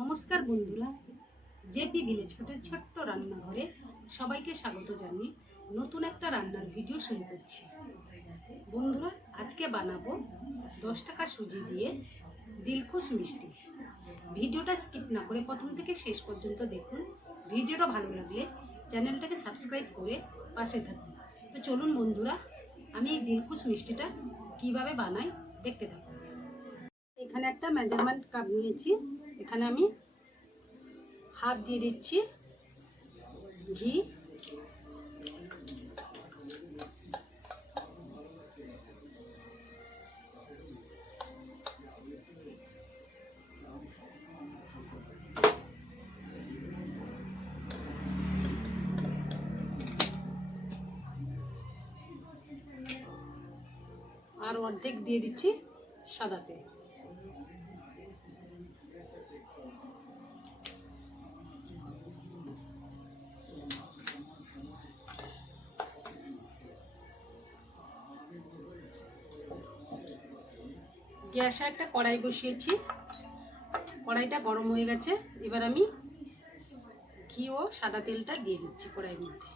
নমস্কার বন্ধুরা। JP village ফুটের ছোট্ট রান্নাঘরে সবাইকে স্বাগত জানিয়ে নতুন একটা রান্নার ভিডিও শুরু করছি। বন্ধুরা, আজকে বানাবো দশ টাকা সুজি দিয়ে দিলখুশ মিষ্টি। ভিডিওটা স্কিপ না করে প্রথম থেকে শেষ পর্যন্ত দেখুন। ভিডিওটা ভালো লাগলে চ্যানেলটাকে সাবস্ক্রাইব করে পাশে থাকুন। তো চলুন বন্ধুরা, আমি এই দিলখুশ মিষ্টিটা কীভাবে বানাই দেখতে থাকুন। এখানে একটা মেজারমেন্ট কাপ নিয়েছি। এখানে আমি হাফ দিয়ে দিচ্ছি ঘি। আর অর্ধেক দিয়ে দিচ্ছি সাদা তেল। গ্যাসে একটা কড়াই বসিয়েছি। কড়াইটা গরম হয়ে গেছে। এবার আমি ঘি ও সাদা তেলটা দিয়ে দিচ্ছি কড়াইয়ের মধ্যে।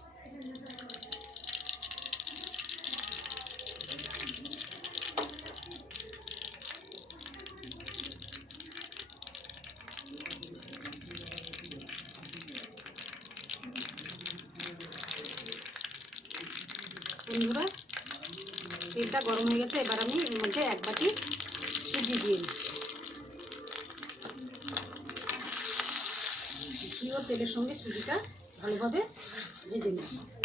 বন্ধুরা, তেলটা গরম হয়ে গেছে। এবার আমি এর মধ্যে এক বাটি সুজি দিয়ে দিচ্ছি ঘি তেলের সঙ্গে সুজিটা ভালোভাবে ভেজে নেব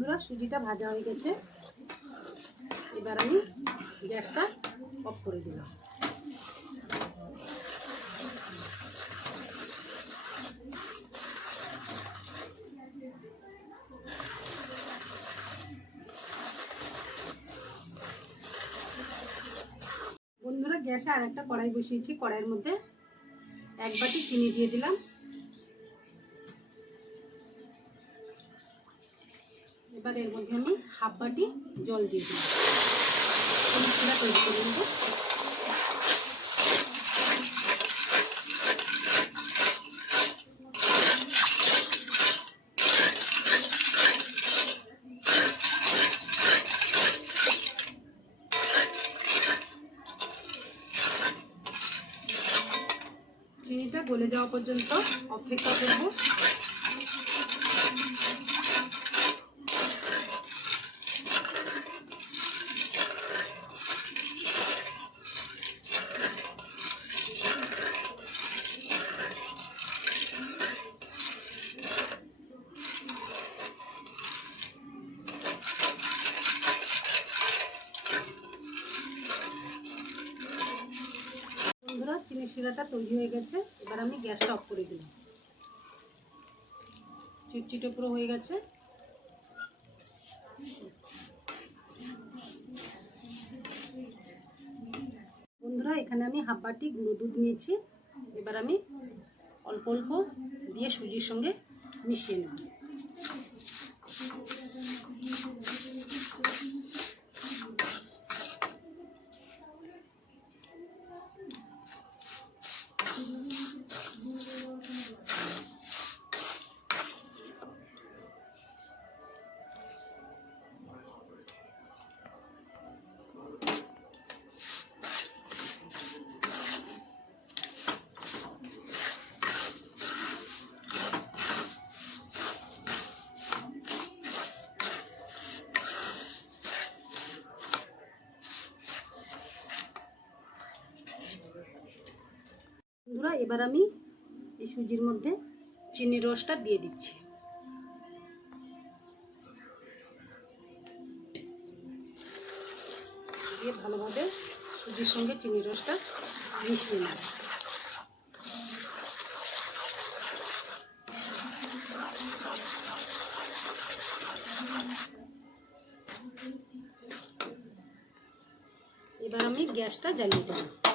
বন্ধুরা, সুজিটা ভাজা হয়ে গেছে। এবার আমি গ্যাসটা অফ করে দিলাম। বন্ধুরা, গ্যাসে আর একটা কড়াই বসিয়েছি। কড়াইয়ের মধ্যে এক বাটি চিনি দিয়ে দিলাম। এবার এর মধ্যে আমি হাফ বাটি জল দিয়ে নেব। চিনিটা গলে যাওয়া পর্যন্ত অপেক্ষা করব। বন্ধুরা, চিনি শিরাটা তৈরি হয়ে গেছে। এবার আমি গ্যাসটা অফ করে দিলাম। চিটচিটে পুরো হয়ে গেছে। বন্ধুরা, এখানে আমি হাফ বাটি গুঁড়ো দুধ নিয়েছি। এবার আমি অল্প অল্প দিয়ে সুজির সঙ্গে মিশিয়ে নেব। Mm-hmm. বন্ধুরা, এবার আমি এই সুজির মধ্যে চিনির রসটা দিয়ে দিচ্ছি। দিয়ে ভালোভাবে সুজির সঙ্গে চিনি রসটা মিশিয়ে নেব। এবার আমি গ্যাসটা জ্বালিয়ে দেবো।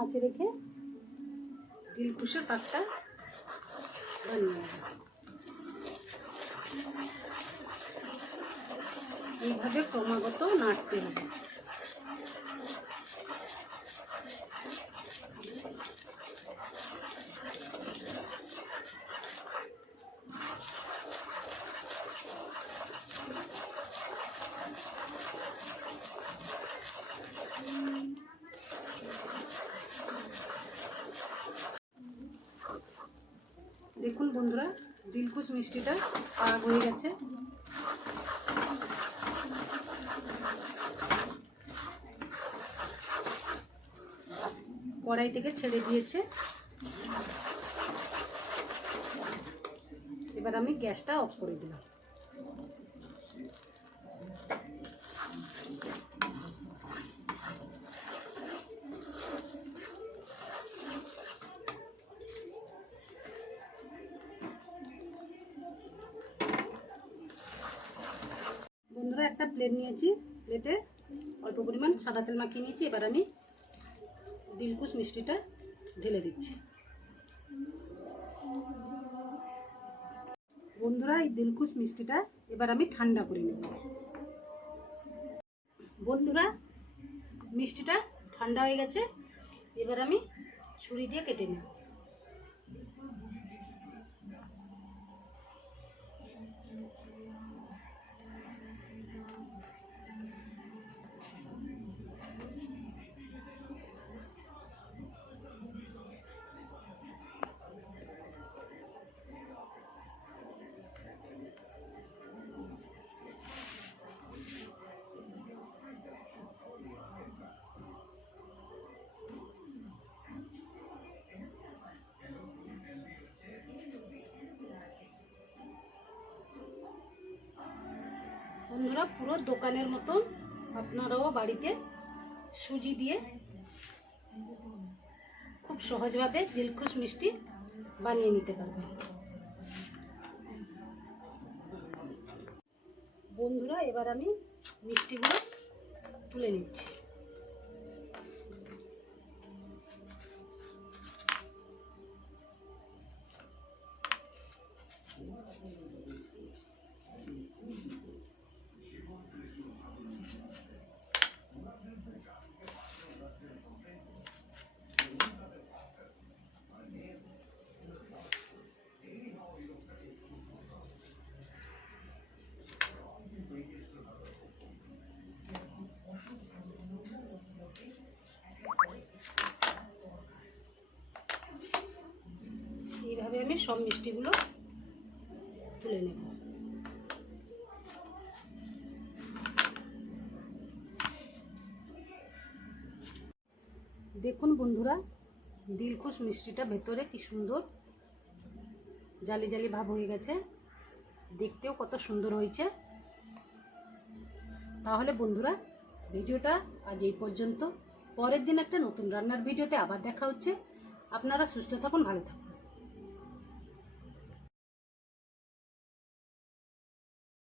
মাছে রেখে? দিলকুশের পাতটা বানিয়ে এইভাবে ক্রমাগত নাড়তে হবে। দেখুন বন্ধুরা দিলকুশ মিষ্টিটা খারাপ হয়ে গেছে। কড়াই থেকে ছেড়ে দিয়েছে। এবার আমি গ্যাসটা অফ করে দিলাম। একটা প্লেট নিয়েছি প্লেটে অল্প পরিমাণ সাদা তেল মাখিয়ে নিয়েছি, এবার আমি দিলকুশ মিষ্টিটা ঢেলে দিচ্ছি। বন্ধুরা, এই দিলকুশ মিষ্টিটা এবার আমি ঠান্ডা করে নেব। বন্ধুরা, মিষ্টিটা ঠান্ডা হয়ে গেছে, এবার আমি ছুরি দিয়ে কেটে নেব। বন্ধুরা পুরো দোকানের মতন আপনারাও বাড়িতে সুজি দিয়ে খুব সহজভাবে দিলখুশ মিষ্টি বানিয়ে নিতে পারবেন। বন্ধুরা, এবার আমি মিষ্টিগুলো তুলে নিচ্ছি। সব মিষ্টিগুলো তুলে নেব। দেখুন বন্ধুরা, দিলখুশ মিষ্টিটা ভেতরে কি সুন্দর জালি জালি ভাব হয়ে গেছে। দেখতেও কত সুন্দর হয়েছে। তাহলে বন্ধুরা, ভিডিওটা আজ এই পর্যন্ত। পরের দিন একটা নতুন রান্নার ভিডিওতে আবার দেখা হচ্ছে। আপনারা সুস্থ থাকুন, ভালো থাকুন।